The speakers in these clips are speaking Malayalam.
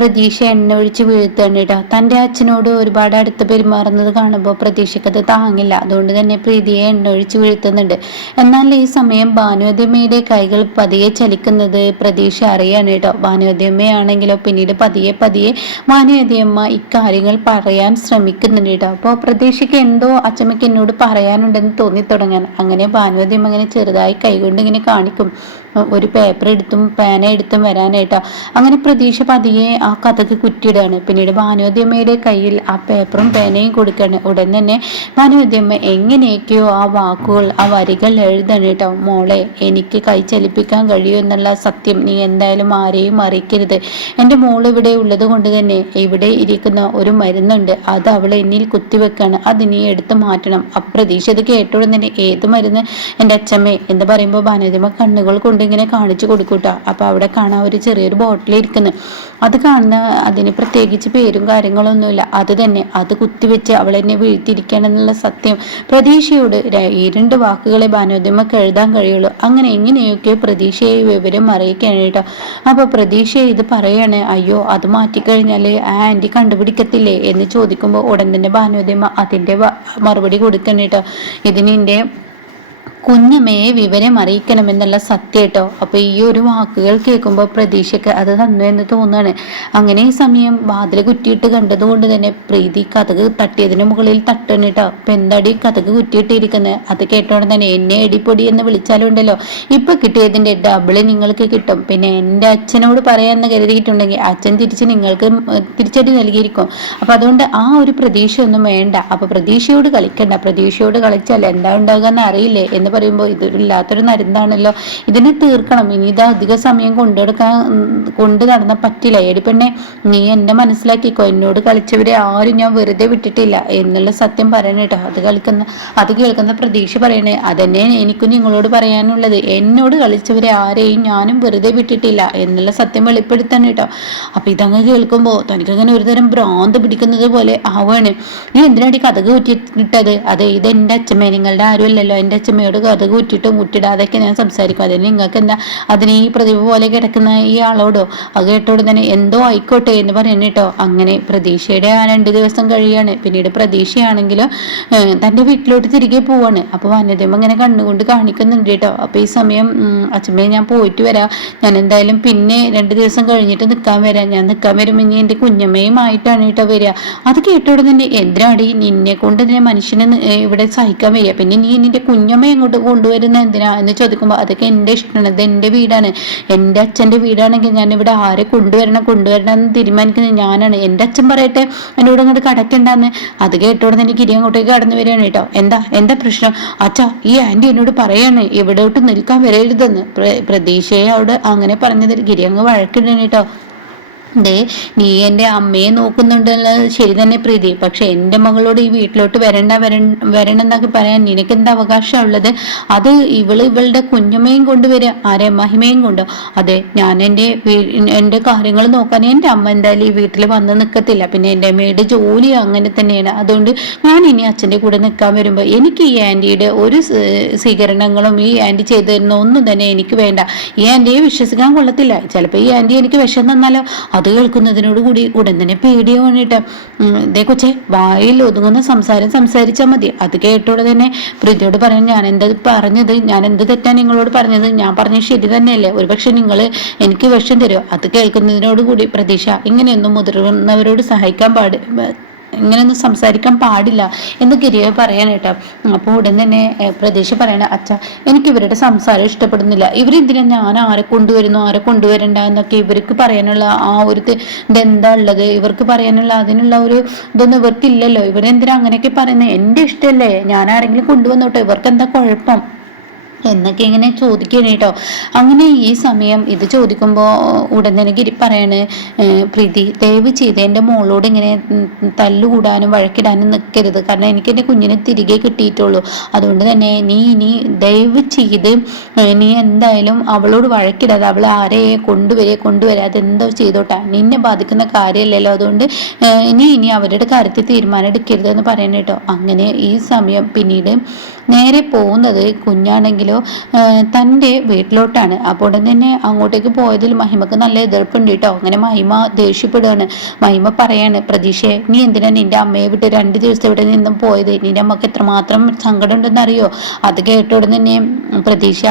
പ്രതീക്ഷ എണ്ണ ഒഴിച്ച് വീഴ്ത്താണ് കേട്ടോ. തന്റെ അച്ഛനോട് ഒരുപാട് അടുത്ത് പെരുമാറുന്നത് കാണുമ്പോൾ പ്രതീക്ഷയ്ക്കത് താങ്ങില്ല. അതുകൊണ്ട് തന്നെ പ്രീതിയെ എണ്ണ ഒഴിച്ച് വീഴ്ത്തുന്നുണ്ട്. എന്നാൽ ഈ സമയം ഭാനുവദ്യമ്മയുടെ കൈകൾ പതിയെ ചലിക്കുന്നത് പ്രതീക്ഷ അറിയാണ് കേട്ടോ. ഭാനുവദ്യമ്മയാണെങ്കിലോ പിന്നീട് പതിയെ പതിയെ ഭാനുവദ്യമ്മ ഇക്കാര്യങ്ങൾ പറയാൻ ശ്രമിക്കുന്നുണ്ട് കേട്ടോ. അപ്പോൾ പ്രതീക്ഷയ്ക്ക് എന്തോ അച്ഛമ്മയ്ക്ക് എന്നോട് പറയാനുണ്ടെന്ന് തോന്നി തുടങ്ങാൻ അങ്ങനെ ഭാനുവദ്യമ്മ ഇങ്ങനെ ചെറുതായി കൈകൊണ്ട് ഇങ്ങനെ കാണിക്കും. ഒരു പേപ്പർ എടുത്തും പേന എടുത്തും വരാനായിട്ടോ. അങ്ങനെ പ്രതീക്ഷ പതിയെ കഥക്ക് കുറ്റിയിടാണ് പിന്നീട് ഭാനുദ്യമ്മയുടെ കയ്യിൽ ആ പേപ്പറും പേനയും കൊടുക്കാണ് ഉടൻ തന്നെ ഭാനുദ്യമ്മ എങ്ങനെയൊക്കെയോ ആ വാക്കുകൾ ആ വരികൾ എഴുതാണ് കേട്ടോ. മോളെ എനിക്ക് കൈ ചലിപ്പിക്കാൻ കഴിയും എന്നുള്ള സത്യം നീ എന്തായാലും ആരെയും അറിയിക്കരുത്. എന്റെ മോൾ ഇവിടെ ഉള്ളത് കൊണ്ട് തന്നെ ഇവിടെ ഇരിക്കുന്ന ഒരു മരുന്നുണ്ട്. അത് അവൾ എന്നിൽ കുത്തിവെക്കാണ് അത് നീ എടുത്തു മാറ്റണം. അപ്രതീക്ഷിത കേട്ടോടെ തന്നെ ഏത് മരുന്ന്? എന്റെ അച്ഛമ്മേ എന്ന് പറയുമ്പോൾ ഭാനുദ്യമ്മ കണ്ണുകൾ കൊണ്ട് ഇങ്ങനെ കാണിച്ചു കൊടുക്കൂട്ടോ അപ്പോൾ അവിടെ കാണാൻ ഒരു ചെറിയൊരു ബോട്ടിൽ ഇരിക്കുന്നു. അത് കാണുന്ന അതിന് പ്രത്യേകിച്ച് പേരും കാര്യങ്ങളൊന്നുമില്ല. അത് തന്നെ അത് കുത്തിവെച്ച് അവൾ എന്നെ വീഴ്ത്തിയിരിക്കണമെന്നുള്ള സത്യം. പ്രതീക്ഷയോട് രണ്ട് വാക്കുകളെ ഭാനോദ്യമക്ക് എഴുതാൻ കഴിയുള്ളൂ. അങ്ങനെ എങ്ങനെയൊക്കെ പ്രതീക്ഷയെ വിവരം അറിയിക്കാണ് കേട്ടോ. അപ്പോൾ പ്രതീക്ഷ ഇത് പറയണേ അയ്യോ അത് മാറ്റിക്കഴിഞ്ഞാൽ ആ ആന്റി കണ്ടുപിടിക്കത്തില്ലേ? എന്ന് ചോദിക്കുമ്പോൾ ഉടൻ തന്നെ ഭാനോദ്യമ അതിന്റെ മറുപടി കൊടുക്കണം കേട്ടോ. ഇതിനെ കുഞ്ഞമ്മയെ വിവരം അറിയിക്കണമെന്നുള്ള സത്യം കേട്ടോ. അപ്പൊ ഈ ഒരു വാക്കുകൾ കേൾക്കുമ്പോൾ പ്രതീക്ഷയ്ക്ക് അത് തന്നു എന്ന് തോന്നുകയാണ് അങ്ങനെ ഈ സമയം വാതിൽ കുറ്റിയിട്ട് കണ്ടതുകൊണ്ട് തന്നെ പ്രീതി കഥക് തട്ടിയതിന് മുകളിൽ തട്ടണ് കേട്ടോ. അപ്പൊ എന്താടി കഥക് കുറ്റിയിട്ടിരിക്കുന്നത് അത് കേട്ടോണ്ട് തന്നെ എന്നെ എടിപ്പൊടി എന്ന് വിളിച്ചാലുണ്ടല്ലോ ഇപ്പൊ കിട്ടിയതിന്റെ ഡബിൾ നിങ്ങൾക്ക് കിട്ടും. പിന്നെ എന്റെ അച്ഛനോട് പറയാമെന്ന് കരുതിയിട്ടുണ്ടെങ്കിൽ അച്ഛൻ തിരിച്ച് നിങ്ങൾക്ക് തിരിച്ചടി നൽകിയിരിക്കും. അപ്പൊ അതുകൊണ്ട് ആ ഒരു പ്രതീക്ഷ ഒന്നും വേണ്ട. അപ്പൊ പ്രതീക്ഷയോട് കളിക്കണ്ട. പ്രതീക്ഷയോട് കളിച്ചാൽ എന്താ ഉണ്ടാകുക എന്ന് അറിയില്ലേ എന്ന് പറയുമ്പോൾ ഇതൊരില്ലാത്തൊരു നരുന്നാണല്ലോ ഇതിനെ തീർക്കണം. ഇനി ഇത് അധിക സമയം കൊണ്ടെടുക്കാൻ കൊണ്ട് നടന്ന പറ്റില്ല. എടിപ്പെണ്ണെ നീ എന്നെ മനസ്സിലാക്കിക്കോ. എന്നോട് കളിച്ചവരെ ആരും ഞാൻ വെറുതെ വിട്ടിട്ടില്ല എന്നുള്ള സത്യം പറയണേ കേട്ടോ അത് കളിക്കുന്ന അത് കേൾക്കുന്ന പ്രതീക്ഷ പറയണേ. അതന്നെ എനിക്കും നിങ്ങളോട് പറയാനുള്ളത്. എന്നോട് കളിച്ചവരെ ആരെയും ഞാനും വെറുതെ വിട്ടിട്ടില്ല എന്നുള്ള സത്യം വെളിപ്പെടുത്തണം കേട്ടോ അപ്പൊ ഇതങ്ങ് കേൾക്കുമ്പോൾ തനിക്കങ്ങനെ ഒരുതരം ഭ്രാന്ത് പിടിക്കുന്നത് പോലെ ആവാണ് നീ എന്തിനാടി കഥ കുറ്റിയിട്ടത് അതെ ഇത് എന്റെ അച്ഛമ്മ. നിങ്ങളുടെ ആരുമല്ലല്ലോ. എന്റെ അച്ഛമ്മയോട് കഥ കൂറ്റിട്ടും മുട്ടിടാതൊക്കെ ഞാൻ സംസാരിക്കും. അതിന് നിങ്ങൾക്ക് എന്താ അതിന് ഈ പ്രതിഭ പോലെ കിടക്കുന്ന ഈ ആളോടോ അത് കേട്ടോട് തന്നെ എന്തോ ആയിക്കോട്ടെ എന്ന് പറഞ്ഞിട്ടോ കേട്ടോ. അങ്ങനെ പ്രതീക്ഷയുടെ ആ രണ്ട് ദിവസം കഴിയാണ്. പിന്നീട് പ്രതീക്ഷയാണെങ്കിലും തന്റെ വീട്ടിലോട്ട് തിരികെ പോവാണ്. അപ്പോൾ വന്യതയും ഇങ്ങനെ കണ്ണുകൊണ്ട് കാണിക്കുന്നുണ്ട് കേട്ടോ. അപ്പോൾ ഈ സമയം അച്ഛമ്മയെ ഞാൻ പോയിട്ട് വരാം. ഞാൻ എന്തായാലും പിന്നെ രണ്ട് ദിവസം കഴിഞ്ഞിട്ട് നിൽക്കാൻ വരാം. ഞാൻ നിൽക്കാൻ വരുമ്പോൾ ഇനി എന്റെ കുഞ്ഞമ്മയുമായിട്ടാണ് കേട്ടോ വരിക. അത് കേട്ടോടെ തന്നെ എന്തിനാടി നിന്നെ കൊണ്ട് തന്നെ മനുഷ്യനെ ഇവിടെ സഹിക്കാൻ വയ്യ പിന്നെ നീ നിന്റെ കുഞ്ഞമ്മ അങ്ങോട്ട് കൊണ്ടുവരുന്ന എന്തിനാ? എന്ന് ചോദിക്കുമ്പോൾ അതൊക്കെ എന്റെ ഇഷ്ടമാണ്. ഇത് എന്റെ വീടാണ്. എന്റെ അച്ഛന്റെ വീടാണെങ്കിൽ ഞാൻ ഇവിടെ ആരെ കൊണ്ടുവരണം കൊണ്ടുവരണം എന്ന് തീരുമാനിക്കുന്നത് ഞാനാണ്. എന്റെ അച്ഛൻ പറയട്ടെ എന്നോട് ഇങ്ങോട്ട് കടക്കണ്ടെന്ന്. അത് കേട്ടോടെ എനിക്ക് ഇരി അങ്ങോട്ടേക്ക് കടന്നു വരികയാണ് കേട്ടോ. എന്താ? എന്താ പ്രശ്നം? അച്ഛാ ഈ ആന്റി എന്നോട് പറയാണ് ഇവിടോട്ട് നിൽക്കാൻ വരരുതെന്ന്. പ്രതീക്ഷയെ അവിടെ അങ്ങനെ പറഞ്ഞതിൽ ഗിരി അങ്ങ് വഴക്കിടണം കേട്ടോ. ദേ നീ എന്റെ അമ്മയെ നോക്കുന്നുണ്ടല്ലോ. ശരി തന്നെ പ്രീതി. പക്ഷെ എന്റെ മകളോട് ഈ വീട്ടിലോട്ട് വരണ്ട വരണം എന്നൊക്കെ പറയാൻ നിനക്ക് എന്താ അവകാശമുള്ളത്? അത് ഇവൾ ഇവളുടെ കുഞ്ഞമ്മയും കൊണ്ടുവരിക ആരെ? മഹിമയും കൊണ്ടോ? അതെ ഞാൻ എന്റെ എന്റെ കാര്യങ്ങൾ നോക്കാൻ എന്റെ അമ്മ എന്തായാലും ഈ വീട്ടിൽ വന്ന് നിൽക്കത്തില്ല പിന്നെ എന്റെ അമ്മയുടെ ജോലി അങ്ങനെ തന്നെയാണ്. അതുകൊണ്ട് ഞാൻ ഇനി അച്ഛന്റെ കൂടെ നിൽക്കാൻ വരുമ്പോൾ എനിക്ക് ഈ ആന്റിയുടെ ഒരു സ്വീകരണങ്ങളും ഈ ആന്റി ചെയ്തു തരുന്ന ഒന്നും തന്നെ എനിക്ക് വേണ്ട. ഈ ആന്റിയെ വിശ്വസിക്കാൻ കൊള്ളത്തില്ല. ചിലപ്പോൾ ഈ ആന്റി എനിക്ക് വിഷം തന്നാലോ? അത് കേൾക്കുന്നതിനോടുകൂടി ഉടൻ തന്നെ പേടിയ വേണ്ടിട്ട് ഇതേ കൊച്ചെ വായിൽ ഒതുങ്ങുന്ന സംസാരം സംസാരിച്ചാൽ മതി. അത് കേട്ടോടെ തന്നെ പ്രീതിയോട് പറയാൻ ഞാൻ എന്ത് പറഞ്ഞത്? ഞാൻ എന്ത് തെറ്റാ നിങ്ങളോട് പറഞ്ഞത്? ഞാൻ പറഞ്ഞത് ശരി തന്നെയല്ലേ? ഒരുപക്ഷെ നിങ്ങൾ എനിക്ക് വിഷം തരുമോ അത് കേൾക്കുന്നതിനോടുകൂടി പ്രതീക്ഷ ഇങ്ങനെയൊന്നും മുതിർന്നവരോട് സഹായിക്കാൻ പാട് ഇങ്ങനെയൊന്നും സംസാരിക്കാൻ പാടില്ല എന്ന് ഗിരിയെ പറയാൻ അപ്പോൾ ഉടൻ തന്നെ പ്രതീക്ഷ പറയണ അച്ഛ എനിക്ക് ഇവരുടെ സംസാരം ഇഷ്ടപ്പെടുന്നില്ല. ഇവരെന്തിനാ ഞാൻ ആരെ കൊണ്ടുവരുന്നു ആരെ കൊണ്ടുവരണ്ട എന്നൊക്കെ ഇവർക്ക് പറയാനുള്ള ആ ഒരു ഇതെന്താ ഉള്ളത്? ഇവർക്ക് പറയാനുള്ള അതിനുള്ള ഒരു ഇതൊന്നും ഇവർക്കില്ലല്ലോ. ഇവരെന്തിനാ അങ്ങനെയൊക്കെ പറയുന്നത് എന്റെ ഇഷ്ടമല്ലേ ഞാൻ ആരെങ്കിലും കൊണ്ടുവന്നോട്ടെ. ഇവർക്ക് എന്താ കുഴപ്പം? എന്നൊക്കെ ഇങ്ങനെ ചോദിക്കണം കേട്ടോ. അങ്ങനെ ഈ സമയം ഇത് ചോദിക്കുമ്പോൾ ഉടൻ തന്നെ ഗിരി പറയാണ് പ്രീതി ദയവ് ചെയ്ത് എന്റെ മോളോട് ഇങ്ങനെ തല്ലുകൂടാനും വഴക്കിടാനും നിൽക്കരുത് കാരണം എനിക്ക് എന്റെ കുഞ്ഞിനെ തിരികെ കിട്ടിയിട്ടുള്ളൂ. അതുകൊണ്ട് തന്നെ നീ ഇനി ദയവ് ചെയ്ത് നീ എന്തായാലും അവളോട് വഴക്കിടാതെ അവൾ ആരെയെ കൊണ്ടുവരെ കൊണ്ടുവരെ അതെന്തോ ചെയ്തോട്ടെ. നിന്നെ ബാധിക്കുന്ന കാര്യമല്ലല്ലോ. അതുകൊണ്ട് നീ ഇനി അവരുടെ കാര്യത്തിൽ തീരുമാനം എടുക്കരുത് എന്ന് കേട്ടോ. അങ്ങനെ ഈ സമയം പിന്നീട് നേരെ പോകുന്നത് കുഞ്ഞാണെങ്കിൽ ആണെങ്കിലോ തന്റെ വീട്ടിലോട്ടാണ്. അപ്പോൾ ഉടൻ തന്നെ അങ്ങോട്ടേക്ക് പോയതിൽ മഹിമക്ക് നല്ല എതിർപ്പുണ്ട് കേട്ടോ അങ്ങനെ മഹിമ ദേഷ്യപ്പെടുകയാണ് മഹിമ പറയാണ് പ്രതീക്ഷയെ നീ എന്തിനാ നിന്റെ അമ്മയെ വിട്ട് രണ്ട് ദിവസം ഇവിടെ നിന്നും പോയത്? നിന്റെ അമ്മയ്ക്ക് എത്രമാത്രം സങ്കടം ഉണ്ടെന്ന് അറിയോ അത് കേട്ട ഉടൻ തന്നെ പ്രതീക്ഷ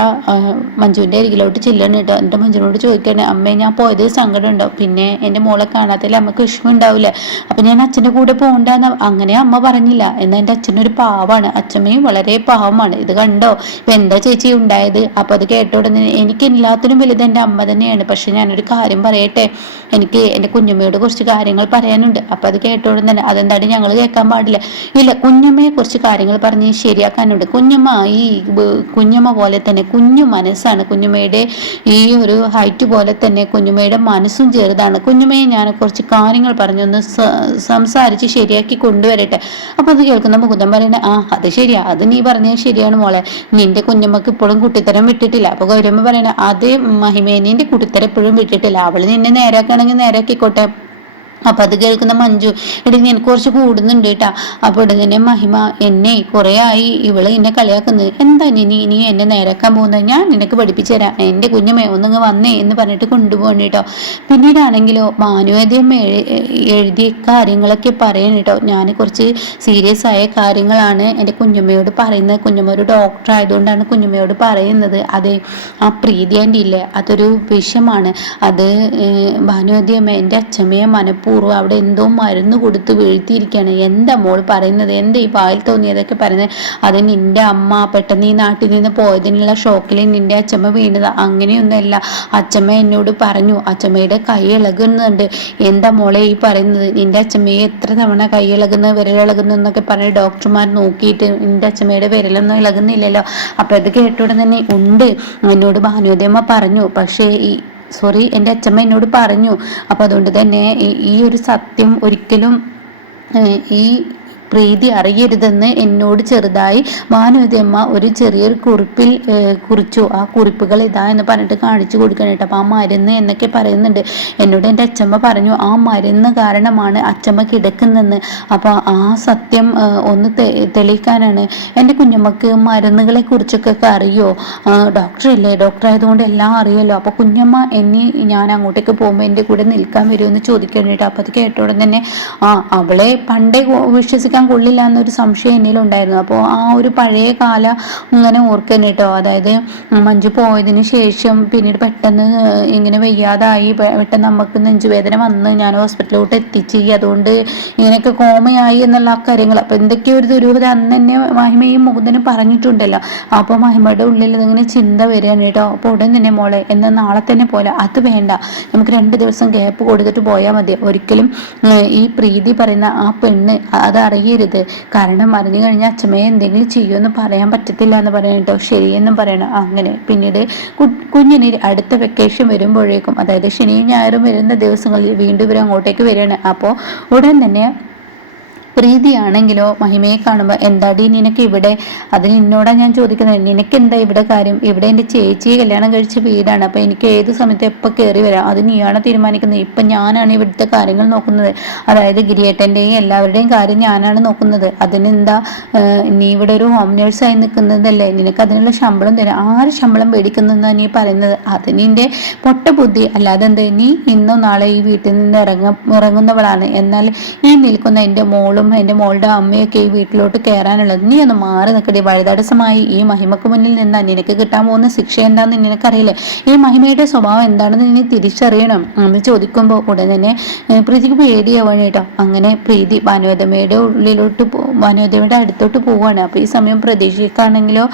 മഞ്ജുവിന്റെ അരികിലോട്ട് ചെല്ലണം കേട്ടോ എന്റെ മഞ്ജുവിനോട് ചോദിക്കുകയാണ് അമ്മയെ ഞാൻ പോയത് സങ്കടം ഉണ്ടോ പിന്നെ എന്റെ മോളെ കാണാത്തതിൽ അമ്മയ്ക്ക് വിഷമം ഉണ്ടാവില്ല അപ്പം ഞാൻ അച്ഛന്റെ കൂടെ പോകണ്ടെന്ന് അങ്ങനെ അമ്മ പറഞ്ഞില്ല. എന്നാൽ എന്റെ അച്ഛനൊരു പാവമാണ് അച്ഛമ്മയും വളരെ പാവമാണ്. ഇത് കണ്ടോ? ഇപ്പം എന്താ ചേച്ചി ഉണ്ടായത്. അപ്പോൾ അത് കേട്ട ഉടനെ എനിക്ക് എല്ലാത്തിനും വലുത് എന്റെ അമ്മ തന്നെയാണ്. പക്ഷെ ഞാനൊരു കാര്യം പറയട്ടെ? എനിക്ക് എന്റെ കുഞ്ഞമ്മയോട് കുറച്ച് കാര്യങ്ങൾ പറയാനുണ്ട്. അപ്പോൾ അത് കേട്ട ഉടൻ തന്നെ അതെന്താണ് ഞങ്ങൾ കേൾക്കാൻ പാടില്ല? ഇല്ല കുഞ്ഞമ്മയെ കുറച്ച് കാര്യങ്ങൾ പറഞ്ഞ് ശരിയാക്കാനുണ്ട്. കുഞ്ഞമ്മ ഈ കുഞ്ഞമ്മ പോലെ തന്നെ കുഞ്ഞു മനസ്സാണ്. കുഞ്ഞമ്മയുടെ ഈ ഒരു ഹൈറ്റ് പോലെ തന്നെ കുഞ്ഞമ്മയുടെ മനസ്സും ചെറുതാണ്. കുഞ്ഞമ്മയെ ഞാൻ കുറച്ച് കാര്യങ്ങൾ പറഞ്ഞൊന്ന് സംസാരിച്ച് ശരിയാക്കി കൊണ്ടുവരട്ടെ? അപ്പോൾ അത് കേൾക്കുന്ന മുകുന്ദൻ പറയണേ ആ അത് ശരിയാ. അത് നീ പറഞ്ഞത് ശരിയാണ് മോളെ. നിന്റെ കുഞ്ഞമ്മക്ക് ഇപ്പോഴും കുട്ടിത്തരം വിട്ടിട്ടില്ല. അപ്പൊ ഗൗരമ്മ പറയണ അത് മഹിമേനിന്റെ കുട്ടിത്തരം ഇപ്പോഴും വിട്ടിട്ടില്ല. അവൾ നിന്നെ നേരാക്കണമെങ്കിൽ നേരാക്കിക്കോട്ടെ അപ്പൊ അത് കേൾക്കുന്ന മഞ്ജു എടി നിനക്ക് കുറച്ച് കൂടുന്നുണ്ട് കേട്ടാ. അപ്പൊ ഇടുന്നതിനെ മഹിമ എന്നെ കുറെ ആയി ഇവൾ എന്നെ കളിയാക്കുന്നത് എന്താ നീ നീ എന്നെ നേരക്കാൻ പോകുന്നത്? ഞാൻ നിനക്ക് പഠിപ്പിച്ചു തരാം. എന്റെ കുഞ്ഞുമേ ഒന്നിങ്ങ് വന്നേ എന്ന് പറഞ്ഞിട്ട് കൊണ്ടുപോകണം കേട്ടോ. പിന്നീടാണെങ്കിലോ മാനുവേദ്യം എഴുതിയ കാര്യങ്ങളൊക്കെ പറയണം കേട്ടോ. ഞാൻ കുറച്ച് സീരിയസ് ആയ കാര്യങ്ങളാണ് എന്റെ കുഞ്ഞമ്മയോട് പറയുന്നത്. കുഞ്ഞമ്മ ഒരു ഡോക്ടർ ആയതുകൊണ്ടാണ് കുഞ്ഞമ്മയോട് പറയുന്നത്. അത് ആ പ്രീതി എന്റെ ഇല്ലേ അതൊരു വിഷമാണ് അത് ഭാനുവേദ്യമ്മ എന്റെ അച്ഛമ്മയെ മനപ്പൂ മനഃപൂർവം അവിടെ എന്തോ മരുന്ന് കൊടുത്ത് വീഴ്ത്തിയിരിക്കുകയാണ്. എന്താ മോൾ പറയുന്നത്? എന്താ ഈ പായിൽ തോന്നിയതൊക്കെ പറയുന്നത്? അത് നിന്റെ അമ്മ പെട്ടെന്ന് ഈ നാട്ടിൽ നിന്ന് പോയതിനുള്ള ഷോക്കിൽ നിന്റെ അച്ഛമ്മ വീണത്. അങ്ങനെയൊന്നുമല്ല. അച്ഛമ്മ എന്നോട് പറഞ്ഞു അച്ഛമ്മയുടെ കൈ ഇളകുന്നുണ്ട്. എന്താ മോളെ ഈ പറയുന്നത്? നിന്റെ അച്ഛമ്മയെ എത്ര തവണ കൈ ഇളകുന്നു വിരലിളകുന്നു എന്നൊക്കെ പറഞ്ഞ് ഡോക്ടർമാർ നോക്കിയിട്ട് നിന്റെ അച്ഛമ്മയുടെ വിരലൊന്നും ഇളകുന്നില്ലല്ലോ. അപ്പൊ അത് കേട്ടോടെ തന്നെ ഉണ്ട്. എന്നോട് ഭാനുദേമ്മ പറഞ്ഞു. പക്ഷേ ഈ സോറി എന്റെ അച്ഛമ്മ എന്നോട് പറഞ്ഞു. അപ്പോൾ അതുകൊണ്ട് തന്നെ ഈ ഒരു സത്യം ഒരിക്കലും ഈ പ്രീതി അറിയരുതെന്ന് എന്നോട് ചെറുതായി ഭാനുവതിയമ്മ ഒരു ചെറിയൊരു കുറിപ്പിൽ കുറിച്ചു. ആ കുറിപ്പുകൾ ഇതാ എന്ന് പറഞ്ഞിട്ട് കാണിച്ചു കൊടുക്കണം കേട്ടോ. അപ്പോൾ ആ മരുന്ന് എന്നൊക്കെ പറയുന്നുണ്ട്. എന്നോട് എന്റെ അച്ഛമ്മ പറഞ്ഞു ആ മരുന്ന് കാരണമാണ് അച്ഛമ്മ കിടക്കുന്നതെന്ന്. അപ്പോൾ ആ സത്യം ഒന്ന് തെളിയിക്കാനാണ്. എന്റെ കുഞ്ഞമ്മക്ക് മരുന്നുകളെ കുറിച്ചൊക്കെ അറിയോ? ഡോക്ടറല്ലേ ഡോക്ടർ ആയതുകൊണ്ട് എല്ലാം അറിയുമല്ലോ. അപ്പോൾ കുഞ്ഞമ്മ എന്നെ ഞാൻ അങ്ങോട്ടേക്ക് പോകുമ്പോൾ എന്റെ കൂടെ നിൽക്കാൻ വരുമെന്ന് ചോദിക്കണം കേട്ടോ. അപ്പോൾ അത് കേട്ടോടെ തന്നെ ആ അവളെ പണ്ടേ വിശ്വസിക്കാൻ പഠിക്കാൻ കൊള്ളില്ല എന്നൊരു സംശയം എന്നിലുണ്ടായിരുന്നു. അപ്പോൾ ആ ഒരു പഴയ കാല ഇങ്ങനെ ഓർക്കുന്നു കേട്ടോ അതായത് മഞ്ജു പോയതിന് ശേഷം പിന്നീട് പെട്ടെന്ന് ഇങ്ങനെ വയ്യാതായി. പെട്ടെന്ന് നമുക്ക് നെഞ്ചുവേദന വന്ന് ഞാൻ ഹോസ്പിറ്റലിലോട്ട് എത്തിച്ച്. അതുകൊണ്ട് ഇങ്ങനെയൊക്കെ കോമയായി എന്നുള്ള ആ കാര്യങ്ങൾ. അപ്പോൾ എന്തൊക്കെയോ ഒരു ദുരൂഹത അന്ന് തന്നെ മഹിമയും മുകുന്ദനും പറഞ്ഞിട്ടുണ്ടല്ലോ. അപ്പോൾ മഹിമയുടെ ഉള്ളിൽ ഇതിങ്ങനെ ചിന്ത വരികയാണ് കേട്ടോ. അപ്പോൾ ഉടൻ തന്നെ മോളെ എന്നാൽ നാളെ തന്നെ പോലെ. അത് വേണ്ട. നമുക്ക് രണ്ട് ദിവസം ഗ്യാപ്പ് കൊടുത്തിട്ട് പോയാൽ മതി. ഒരിക്കലും ഈ പ്രീതി പറയുന്ന ആ പെണ്ണ് അത് അറിയരുത്. കാരണം അറിഞ്ഞു കഴിഞ്ഞാൽ അച്ഛമ്മയെ എന്തെങ്കിലും ചെയ്യുമെന്ന് പറയാൻ പറ്റത്തില്ല എന്ന് പറയണം കേട്ടോ. ശരിയെന്നും പറയണം. അങ്ങനെ പിന്നീട് കുഞ്ഞിന് അടുത്ത വെക്കേഷൻ വരുമ്പോഴേക്കും അതായത് ശനിയും ഞായറും വരുന്ന ദിവസങ്ങളിൽ വീണ്ടും ഇവർ അങ്ങോട്ടേക്ക് വരികയാണ്. അപ്പോൾ ഉടൻ തന്നെ പ്രീതിയാണെങ്കിലോ മഹിമയെ കാണുമ്പോൾ എന്താടി നിനക്ക് ഇവിടെ? അതിന് എന്നോടാ ഞാൻ ചോദിക്കുന്നത്. നിനക്ക് എന്താ ഇവിടെ കാര്യം? ഇവിടെ എന്റെ ചേച്ചിയെ കല്യാണം കഴിച്ച വീടാണ്. അപ്പോൾ എനിക്ക് ഏത് സമയത്ത് എപ്പോൾ കയറി വരാം? അത് നീയാണ് തീരുമാനിക്കുന്നത്. ഇപ്പം ഞാനാണ് ഇവിടുത്തെ കാര്യങ്ങൾ നോക്കുന്നത്. അതായത് ഗിരിയേട്ടന്റെയും എല്ലാവരുടെയും കാര്യം ഞാനാണ് നോക്കുന്നത്. അതിനെന്താ നീ ഇവിടെ ഒരു ഹോം നേഴ്സായി നിൽക്കുന്നതല്ലേ? നിനക്ക് അതിനുള്ള ശമ്പളം തരാം. ആര് ശമ്പളം മേടിക്കുന്നതെന്നാണ് നീ പറയുന്നത്? അത് നിന്റെ പൊട്ട ബുദ്ധി അല്ലാതെ എന്താ? നീ ഇന്നോ നാളെ ഈ വീട്ടിൽ നിന്ന് ഇറങ്ങ ഇറങ്ങുന്നവളാണ്. എന്നാൽ ഈ നിൽക്കുന്ന എന്റെ മോളും എന്റെ മോളുടെ അമ്മയൊക്കെ ഈ വീട്ടിലോട്ട് കയറാനുള്ളത് നീ ഒന്ന് മാറി നിൽക്കടി വഴിതടസ്സമായി. ഈ മഹിമക്ക് മുന്നിൽ നിന്നാ നിനക്ക് കിട്ടാൻ പോകുന്ന ശിക്ഷ എന്താണെന്ന് നിനക്കറിയില്ല? ഈ മഹിമയുടെ സ്വഭാവം എന്താണെന്ന് നീ തിരിച്ചറിയണം. എന്ന് ചോദിക്കുമ്പോൾ ഉടൻ തന്നെ പ്രീതിക്ക് പേടിയാവാണ് കേട്ടോ അങ്ങനെ പ്രീതി ഭാനുവതമ്മയുടെ ഉള്ളിലോട്ട് ഭാനുവതമ്മയുടെ അടുത്തോട്ട് പോവുകയാണ് അപ്പോൾ ഈ സമയം പ്രതീക്ഷിക്കാണെങ്കിലോ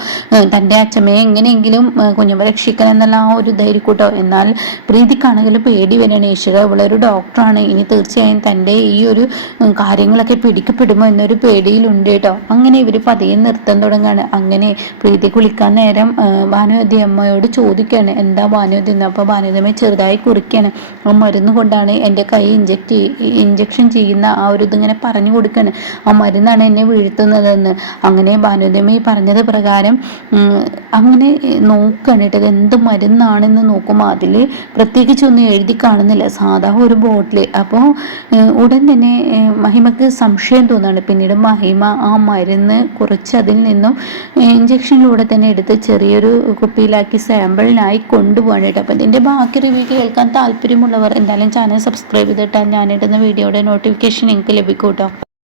തന്റെ അച്ഛമ്മയെ എങ്ങനെയെങ്കിലും കുഞ്ഞമ്മ രക്ഷിക്കണം എന്നുള്ള ആ ഒരു ധൈര്യക്കൂട്ടോ. എന്നാൽ പ്രീതിക്കാണെങ്കിലും പേടി വരികയാണ് ഈശ്വര ഇവളൊരു ഡോക്ടറാണ് ഇനി തീർച്ചയായും തന്റെ ഈ ഒരു കാര്യങ്ങളൊക്കെ പിടിക്കും പിടിക്കപ്പെടുമോ എന്നൊരു പേടിയിലുണ്ട് കേട്ടോ. അങ്ങനെ ഇവർ പതിയെ നൃത്തം തുടങ്ങാണ്. അങ്ങനെ പ്രീതി കുളിക്കാൻ നേരം ഭാനുവതി അമ്മയോട് ചോദിക്കുകയാണ് എന്താ ഭാനുവതി എന്ന്. അപ്പോൾ ഭാനുവതി ചെറുതായി കുറിക്കുകയാണ് ആ മരുന്ന് കൊണ്ടാണ് എന്റെ കൈ ഇഞ്ചക്ട് ഇഞ്ചക്ഷൻ ചെയ്യുന്ന ആ ഒരു ഇതിങ്ങനെ പറഞ്ഞു കൊടുക്കുകയാണ് ആ മരുന്നാണ് എന്നെ വീഴ്ത്തുന്നതെന്ന്. അങ്ങനെ ഭാനുവതി പറഞ്ഞത് പ്രകാരം അങ്ങനെ നോക്കുകയാണ് കേട്ടോ. ഇത് എന്ത് മരുന്നാണെന്ന് നോക്കുമ്പോൾ അതിൽ പ്രത്യേകിച്ചൊന്നും എഴുതി കാണുന്നില്ല. സാധാ ഒരു ബോട്ടിൽ അപ്പോൾ ഉടൻ തന്നെ മഹിമക്ക് സംശയം സംശയം തോന്നുന്നുണ്ട് പിന്നീട് മഹിമ ആ മരുന്ന് കുറച്ച് അതിൽ നിന്നും ഇഞ്ചക്ഷനിലൂടെ തന്നെ എടുത്ത് ചെറിയൊരു കുപ്പിയിലാക്കി സാമ്പിളിനായി കൊണ്ടുപോകണം കേട്ടോ. അപ്പം ഇതിന്റെ ബാക്കി റിവ്യൂ കേൾക്കാൻ താല്പര്യമുള്ളവർ എന്തായാലും ചാനൽ സബ്സ്ക്രൈബ് ചെയ്തിട്ടാൽ ഞാനിടുന്ന വീഡിയോയുടെ നോട്ടിഫിക്കേഷൻ നിങ്ങൾക്ക് ലഭിക്കും കേട്ടോ.